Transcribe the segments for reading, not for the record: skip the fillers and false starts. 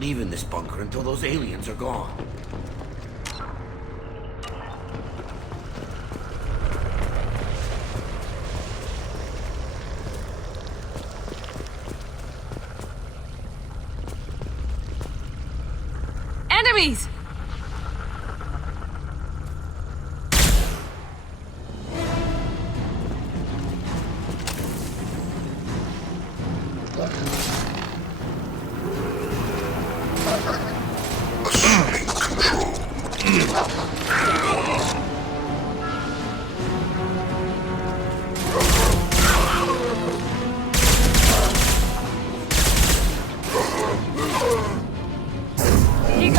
not leaving this bunker until those aliens are gone. Enemies! Assuming control. Here goes.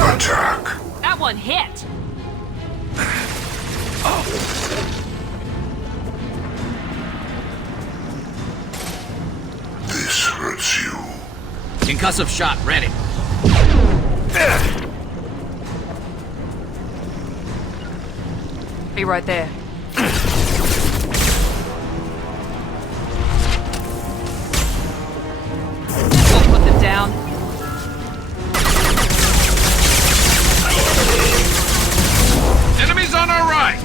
Attack. That one hit! This hurts you. Concussive shot ready. Be right there. We'll put them down. Enemies on our right!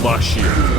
My shield.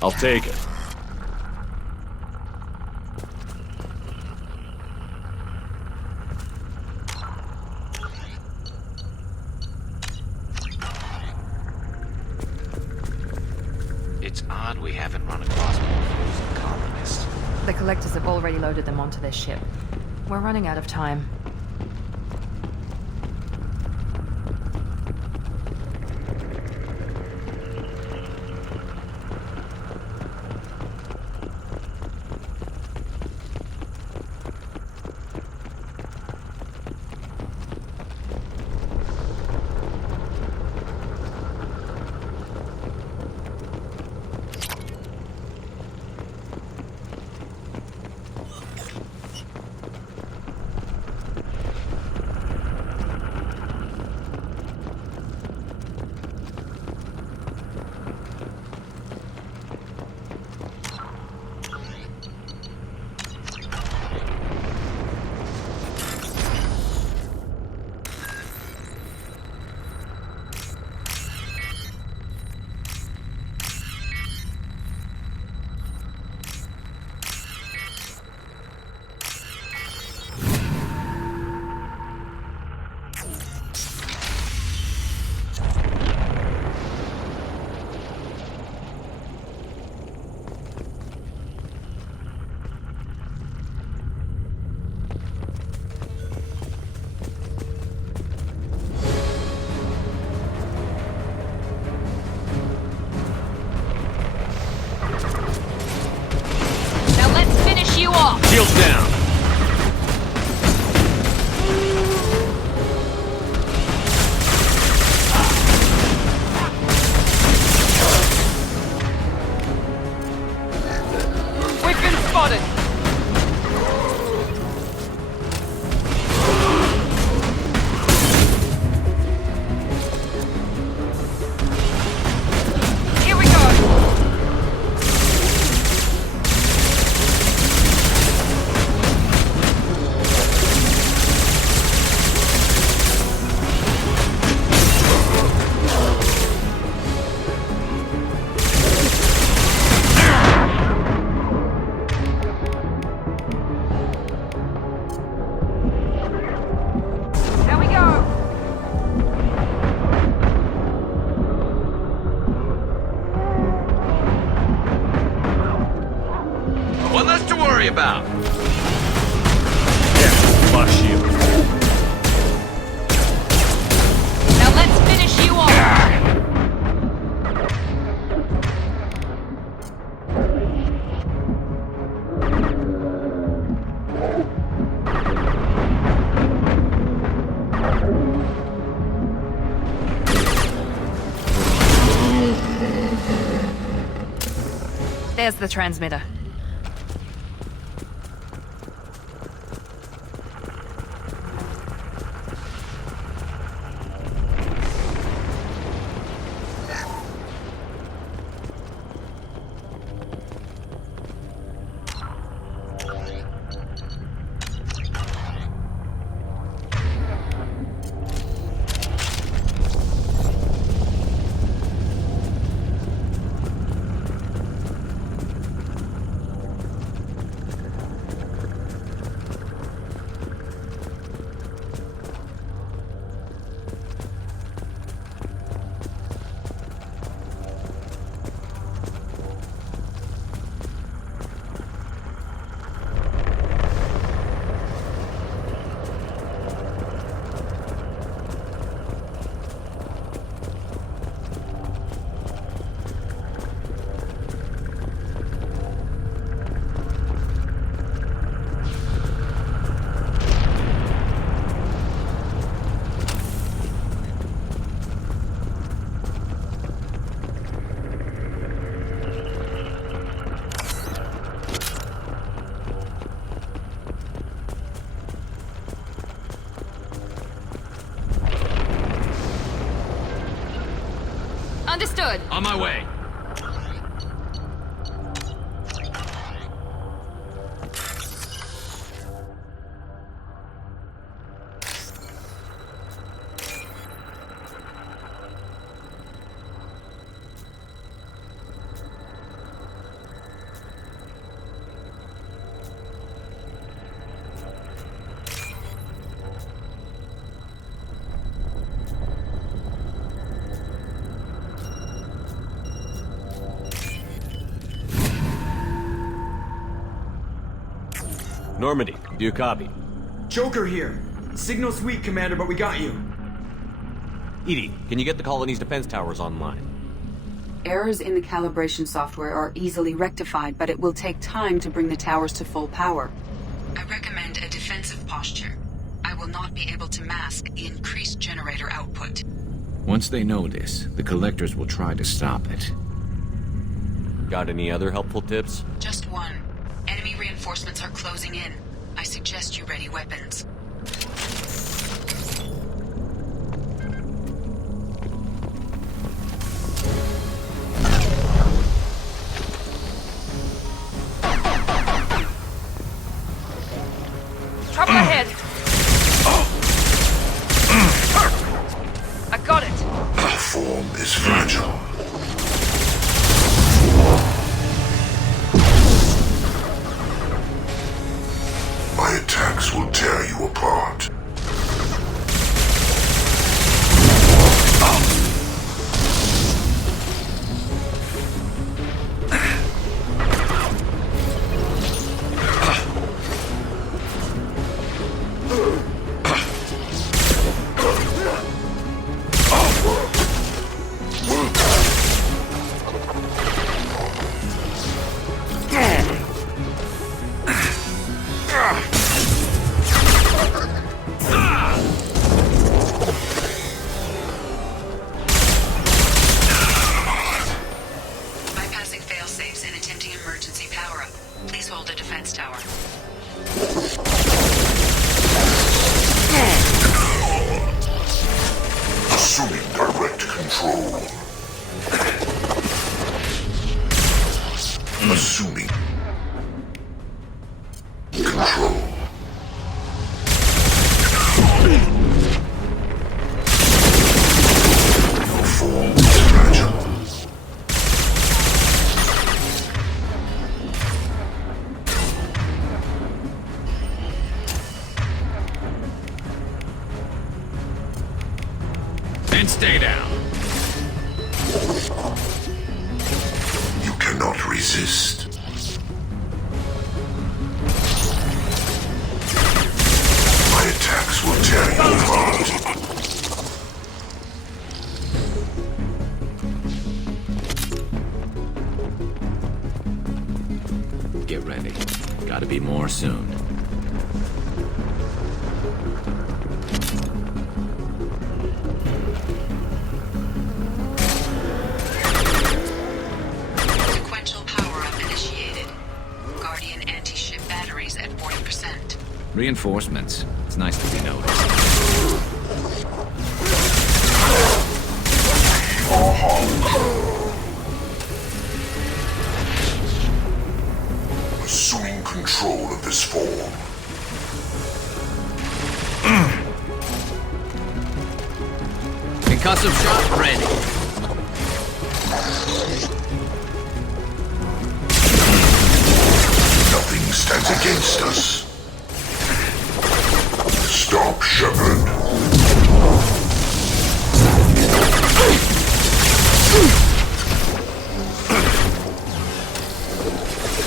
I'll take it. It's odd we haven't run across more frozen colonists. The collectors have already loaded them onto their ship. We're running out of time. down. We've been spotted! Here we go! There we go! One less to worry about. Yeah, my shield. Now let's finish you off! There's the transmitter. Understood. On my way. Normandy, do you copy? Joker here. Signal's weak, Commander, but we got you. EDI, can you get the colony's defense towers online? Errors in the calibration software are easily rectified, but it will take time to bring the towers to full power. I recommend a defensive posture. I will not be able to mask the increased generator output. Once they know this, the collectors will try to stop it. Got any other helpful tips? Just one. Enemy reinforcements are closing in. I suggest you ready weapons. Trouble ahead! I got it! Our form is fragile. My attacks will tear you apart. defense tower. Assuming direct control. Assuming control. Your form is fragile. And stay down. You cannot resist. My attacks will tear you apart. Get ready. Gotta be more soon. Sequential power-up initiated. Guardian anti-ship batteries at 40%. Reinforcements. It's nice to be noticed. Assuming control of this form. Concussive shot ready. Nothing stands against us. Stop, Shepard.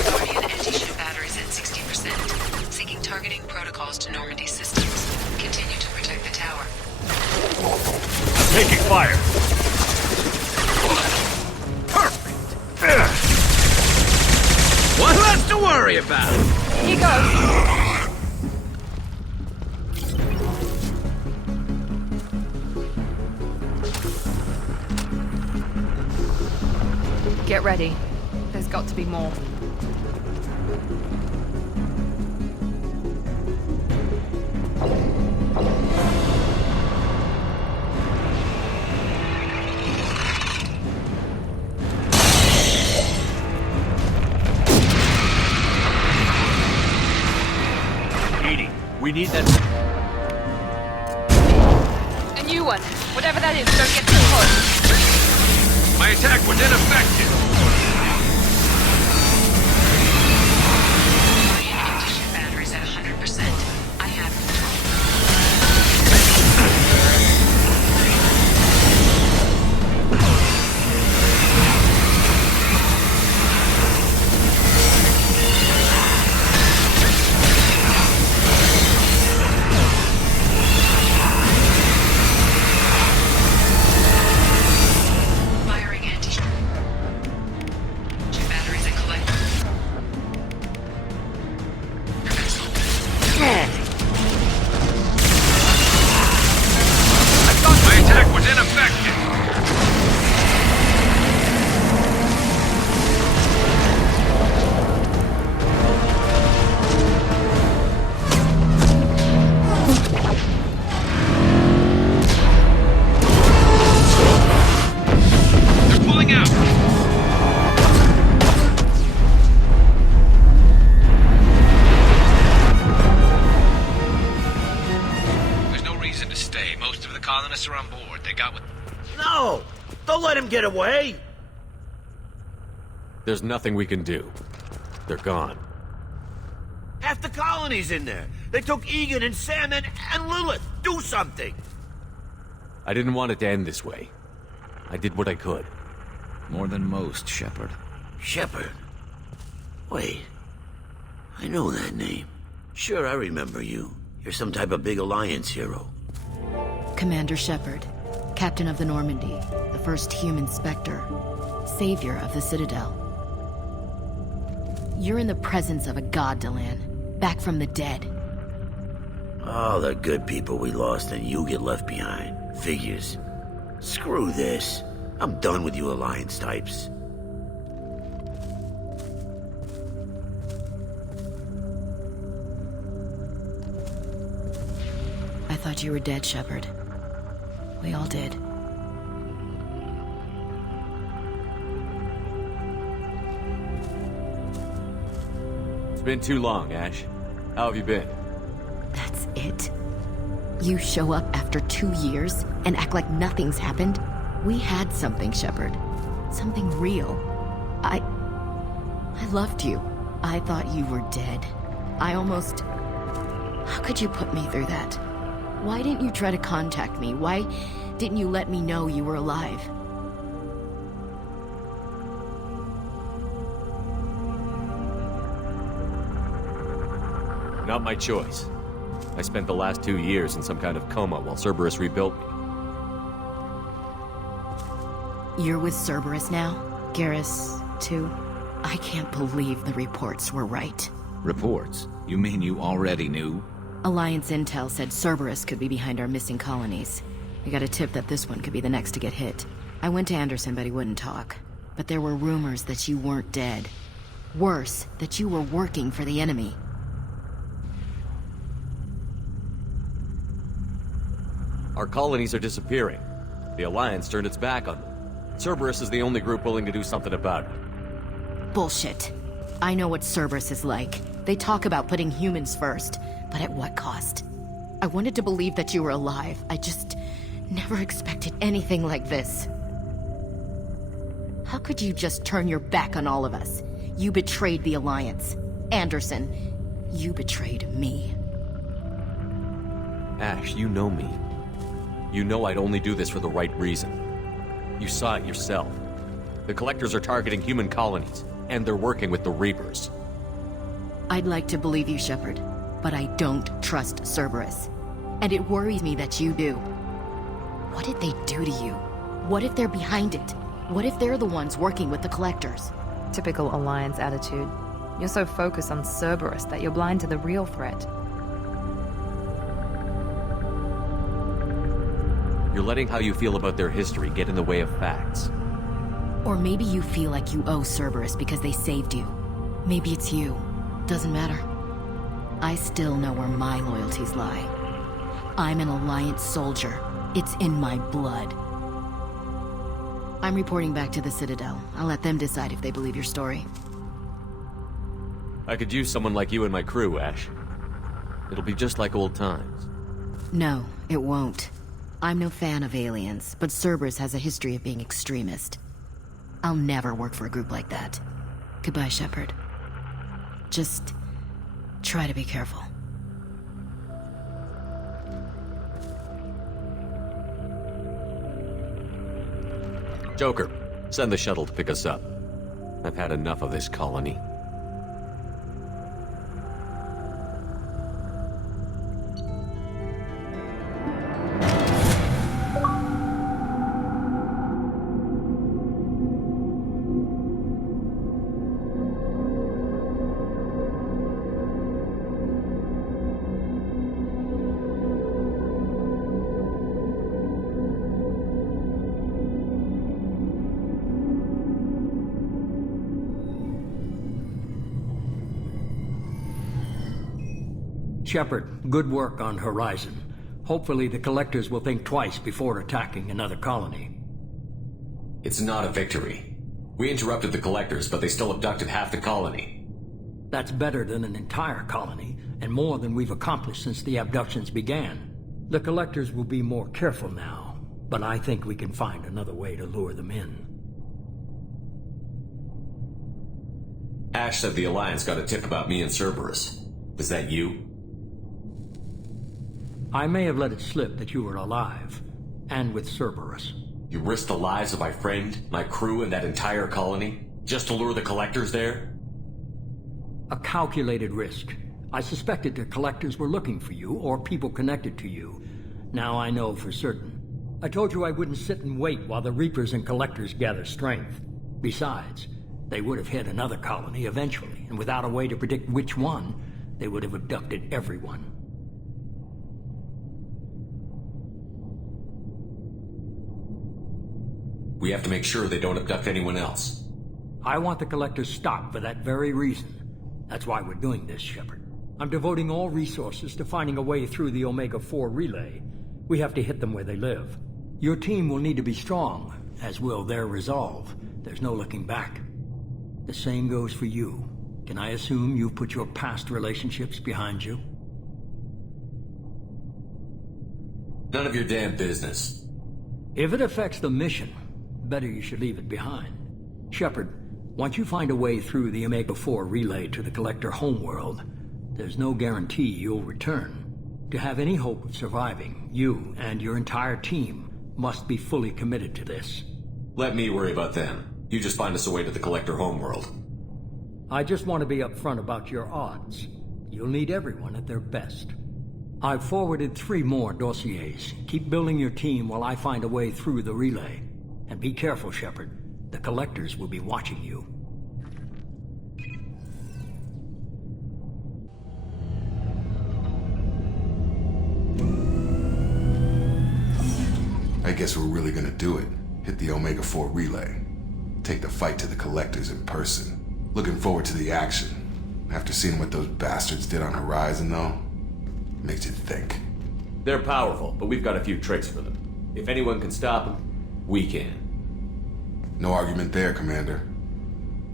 Guardian anti-ship batteries at 60%. Seeking targeting protocols to Normandy systems. Continue to protect the tower. Taking fire. What left to worry about? Here goes. Get ready. There's got to be more. Edie, we need that. A new one. Whatever that is, don't get too close. My attack was ineffective. Guardian anti-ship batteries at 100%. I have control. Firing anti-ship batteries at collector. My attack was ineffective. They're pulling out. There's no reason to stay. Most of the colonists are on board. They got what... No! Don't let him get away! There's nothing we can do. They're gone. Half the colony's in there. They took Egan and Sam and Lilith. Do something! I didn't want it to end this way. I did what I could. More than most, Shepard. Shepard. Wait. I know that name. Sure, I remember you. You're some type of big Alliance hero. Commander Shepard, Captain of the Normandy, the first human Spectre, Savior of the Citadel. You're in the presence of a god, Delan, back from the dead. All the good people we lost and you get left behind. Figures. Screw this. I'm done with you Alliance types. thought you were dead, Shepard. We all did. It's been too long, Ash. How have you been? That's it? You show up after 2 years and act like nothing's happened? We had something, Shepard. Something real. I loved you. I thought you were dead. I almost... How could you put me through that? Why didn't you try to contact me? Why didn't you let me know you were alive? Not my choice. I spent the last 2 years in some kind of coma while Cerberus rebuilt me. You're with Cerberus now? Garrus, too? I can't believe the reports were right. Reports? You mean you already knew? Alliance intel said Cerberus could be behind our missing colonies. We got a tip that this one could be the next to get hit. I went to Anderson, but he wouldn't talk. But there were rumors that you weren't dead. Worse, that you were working for the enemy. Our colonies are disappearing. The Alliance turned its back on them. Cerberus is the only group willing to do something about it. Bullshit. I know what Cerberus is like. They talk about putting humans first, but at what cost? I wanted to believe that you were alive. I just never expected anything like this. How could you just turn your back on all of us? You betrayed the Alliance. Anderson, you betrayed me. Ash, you know me. You know I'd only do this for the right reason. You saw it yourself. The Collectors are targeting human colonies, and they're working with the Reapers. I'd like to believe you, Shepard, but I don't trust Cerberus. And it worries me that you do. What did they do to you? What if they're behind it? What if they're the ones working with the Collectors? Typical Alliance attitude. You're so focused on Cerberus that you're blind to the real threat. You're letting how you feel about their history get in the way of facts. Or maybe you feel like you owe Cerberus because they saved you. Maybe it's you. Doesn't matter. I still know where my loyalties lie. I'm an Alliance soldier. It's in my blood. I'm reporting back to the Citadel. I'll let them decide if they believe your story. I could use someone like you in my crew, Ash. It'll be just like old times. No, it won't. I'm no fan of aliens, but Cerberus has a history of being extremist. I'll never work for a group like that. Goodbye, Shepard. Just try to be careful. Joker, send the shuttle to pick us up. I've had enough of this colony. Shepard, good work on Horizon. Hopefully the Collectors will think twice before attacking another colony. It's not a victory. We interrupted the Collectors, but they still abducted half the colony. That's better than an entire colony, and more than we've accomplished since the abductions began. The Collectors will be more careful now, but I think we can find another way to lure them in. Ash said the Alliance got a tip about me and Cerberus. Was that you? I may have let it slip that you were alive, and with Cerberus. You risked the lives of my friend, my crew, and that entire colony, just to lure the Collectors there? A calculated risk. I suspected the Collectors were looking for you, or people connected to you. Now I know for certain. I told you I wouldn't sit and wait while the Reapers and Collectors gather strength. Besides, they would have hit another colony eventually, and without a way to predict which one, they would have abducted everyone. We have to make sure they don't abduct anyone else. I want the Collectors stopped for that very reason. That's why we're doing this, Shepard. I'm devoting all resources to finding a way through the Omega-4 relay. We have to hit them where they live. Your team will need to be strong, as will their resolve. There's no looking back. The same goes for you. Can I assume you've put your past relationships behind you? None of your damn business. If it affects the mission, better you should leave it behind. Shepard, once you find a way through the Omega-4 relay to the Collector homeworld, there's no guarantee you'll return. To have any hope of surviving, you and your entire team must be fully committed to this. Let me worry about them. You just find us a way to the Collector homeworld. I just want to be upfront about your odds. You'll need everyone at their best. I've forwarded 3 more dossiers. Keep building your team while I find a way through the relay. And be careful, Shepard. The Collectors will be watching you. I guess we're really gonna do it. Hit the Omega-4 relay. Take the fight to the Collectors in person. Looking forward to the action. After seeing what those bastards did on Horizon, though, makes you think. They're powerful, but we've got a few tricks for them. If anyone can stop them, we can. No argument there, Commander.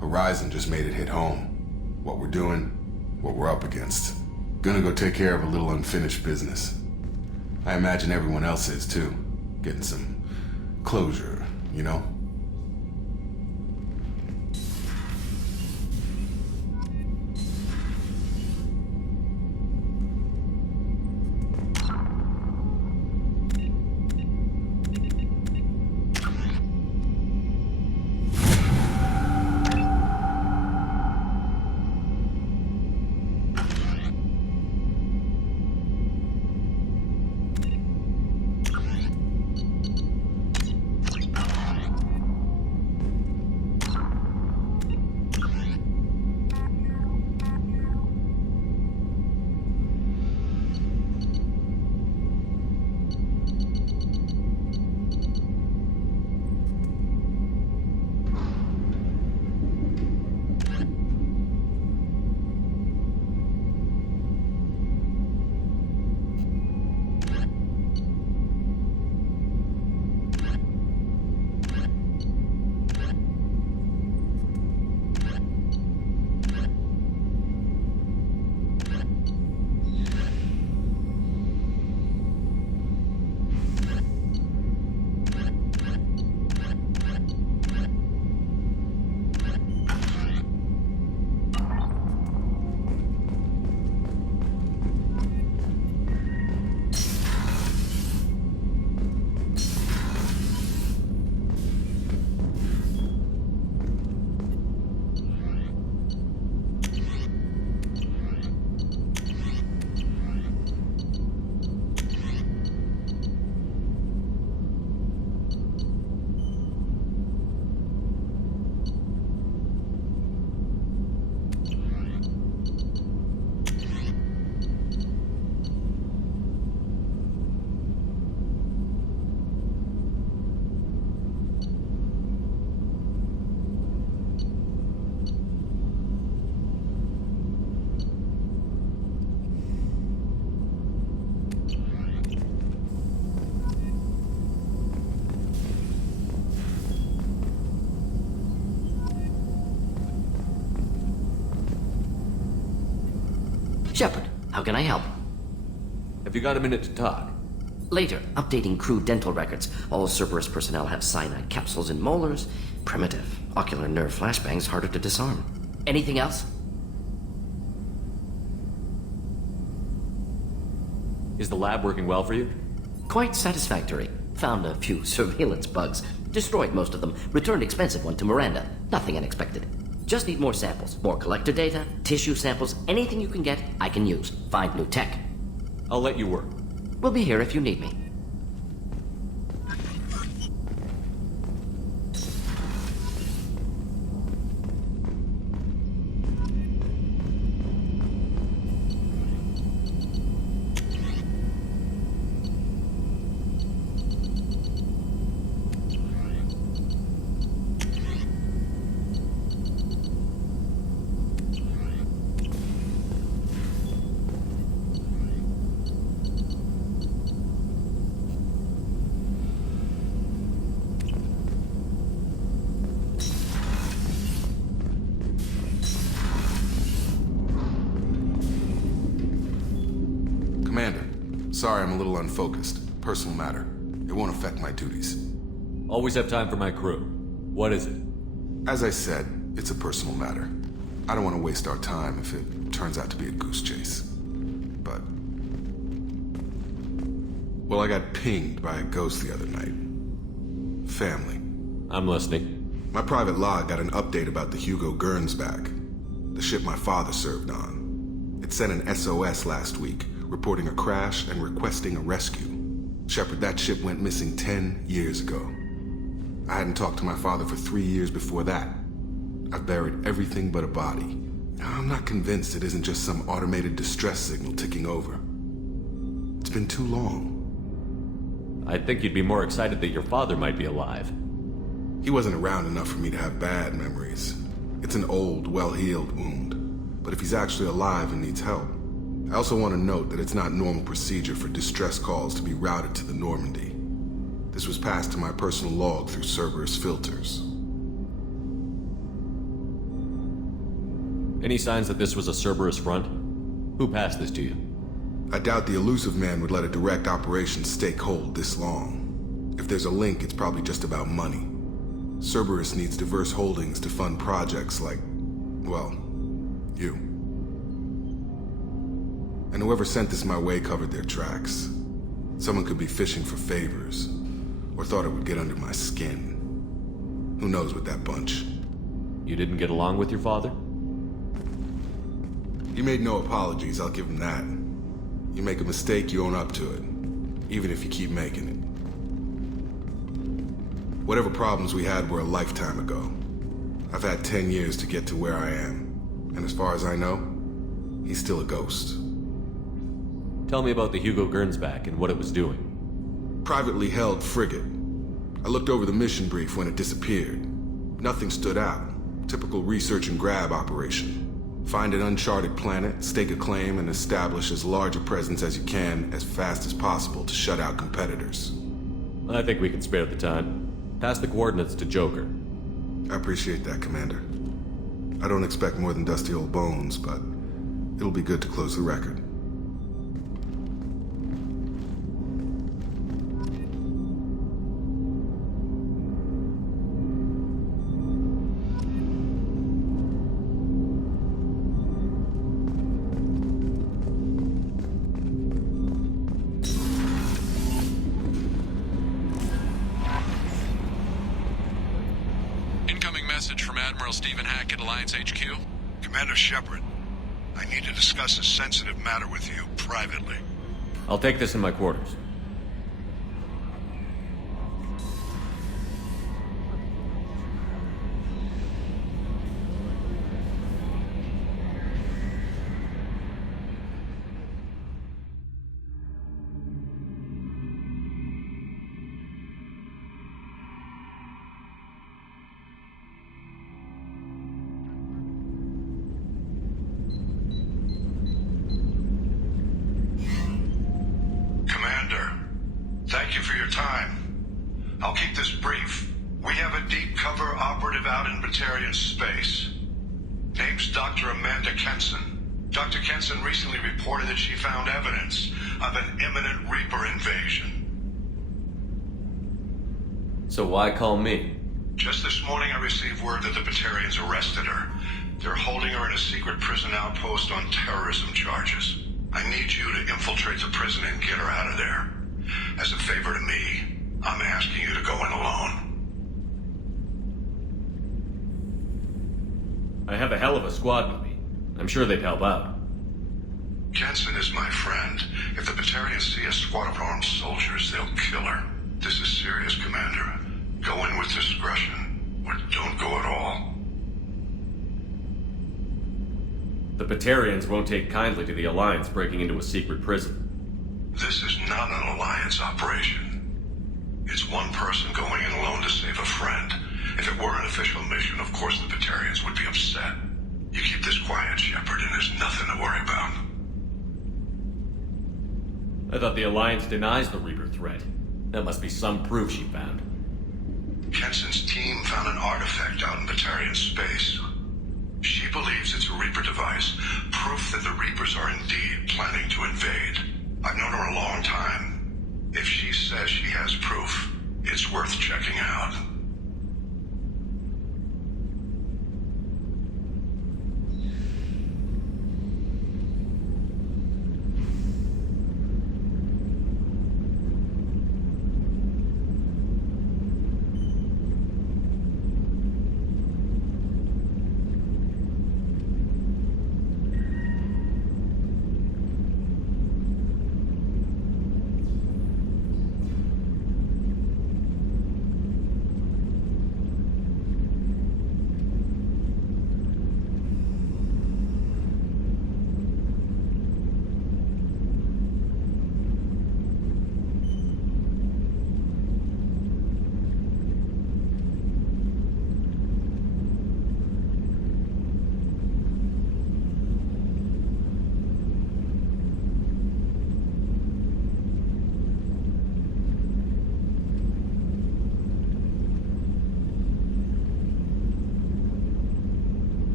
Horizon just made it hit home. What we're doing, what we're up against. Gonna go take care of a little unfinished business. I imagine everyone else is, too. Getting some closure, you know? Shepard, how can I help? Have you got a minute to talk? Later, updating crew dental records. All Cerberus personnel have cyanide capsules in molars. Primitive. Ocular nerve flashbangs harder to disarm. Anything else? Is the lab working well for you? Quite satisfactory. Found a few surveillance bugs. Destroyed most of them. Returned expensive one to Miranda. Nothing unexpected. Just need more samples. More collector data, tissue samples, anything you can get, I can use. Find new tech. I'll let you work. We'll be here if you need me. Sorry, I'm a little unfocused. Personal matter. It won't affect my duties. Always have time for my crew. What is it? As I said, it's a personal matter. I don't want to waste our time if it turns out to be a goose chase. But... well, I got pinged by a ghost the other night. Family. I'm listening. My private log got an update about the Hugo Gernsback, the ship my father served on. It sent an SOS last week, reporting a crash and requesting a rescue. Shepard, that ship went missing 10 years ago. I hadn't talked to my father for 3 years before that. I've buried everything but a body. I'm not convinced it isn't just some automated distress signal ticking over. It's been too long. I think you'd be more excited that your father might be alive. He wasn't around enough for me to have bad memories. It's an old, well-healed wound. But if he's actually alive and needs help, I also want to note that it's not normal procedure for distress calls to be routed to the Normandy. This was passed to my personal log through Cerberus filters. Any signs that this was a Cerberus front? Who passed this to you? I doubt the Elusive Man would let a direct operation stake hold this long. If there's a link, it's probably just about money. Cerberus needs diverse holdings to fund projects like, well, you. And whoever sent this my way covered their tracks. Someone could be fishing for favors, or thought it would get under my skin. Who knows with that bunch? You didn't get along with your father? He made no apologies, I'll give him that. You make a mistake, you own up to it. Even if you keep making it. Whatever problems we had were a lifetime ago. I've had 10 years to get to where I am. And as far as I know, he's still a ghost. Tell me about the Hugo Gernsback and what it was doing. Privately held frigate. I looked over the mission brief when it disappeared. Nothing stood out. Typical research and grab operation. Find an uncharted planet, stake a claim, and establish as large a presence as you can as fast as possible to shut out competitors. I think we can spare the time. Pass the coordinates to Joker. I appreciate that, Commander. I don't expect more than dusty old bones, but it'll be good to close the record. Message from Admiral Stephen Hack at Alliance HQ. Commander Shepard, I need to discuss a sensitive matter with you privately. I'll take this in my quarters. Thank you for your time. I'll keep this brief. We have a deep cover operative out in Batarian space. Name's Dr. Amanda Kenson. Dr. Kenson recently reported that she found evidence of an imminent Reaper invasion. So why call me? Just this morning I received word that the Batarians arrested her. They're holding her in a secret prison outpost on terrorism charges. I need you to infiltrate the prison and get her out of there. As a favor to me, I'm asking you to go in alone. I have a hell of a squad with me. I'm sure they'd help out. Kenson is my friend. If the Batarians see a squad of armed soldiers, they'll kill her. This is serious, Commander. Go in with discretion, or don't go at all. The Batarians won't take kindly to the Alliance breaking into a secret prison. This is not an Alliance operation. It's one person going in alone to save a friend. If it were an official mission, of course the Batarians would be upset. You keep this quiet, Shepard, and there's nothing to worry about. I thought the Alliance denies the Reaper threat. That must be some proof she found. Kenson's team found an artifact out in Batarian space. She believes it's a Reaper device, proof that the Reapers are indeed planning to invade. I've known her a long time. If she says she has proof, it's worth checking out.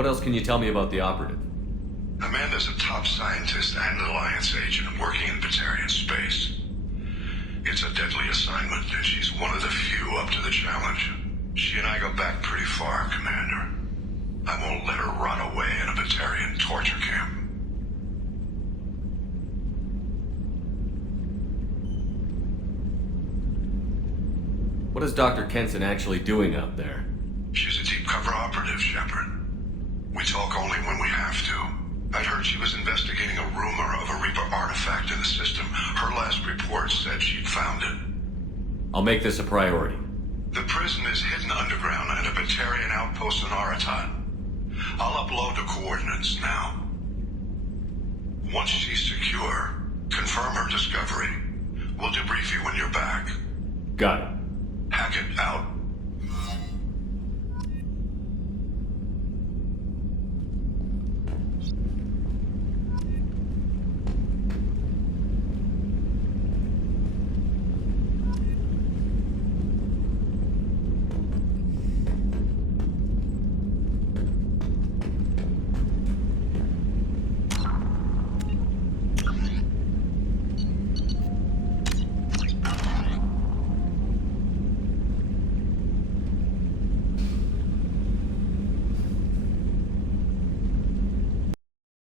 What else can you tell me about the operative? Amanda's a top scientist and Alliance agent working in Batarian space. It's a deadly assignment, and she's one of the few up to the challenge. She and I go back pretty far, Commander. I won't let her run away in a Batarian torture camp. What is Dr. Kenson actually doing out there? She's a deep cover operative, Shepard. We talk only when we have to. I'd heard she was investigating a rumor of a Reaper artifact in the system. Her last report said she'd found it. I'll make this a priority. The prison is hidden underground in a Batarian outpost in Aratat. I'll upload the coordinates now. Once she's secure, confirm her discovery. We'll debrief you when you're back. Got it. Hackett out.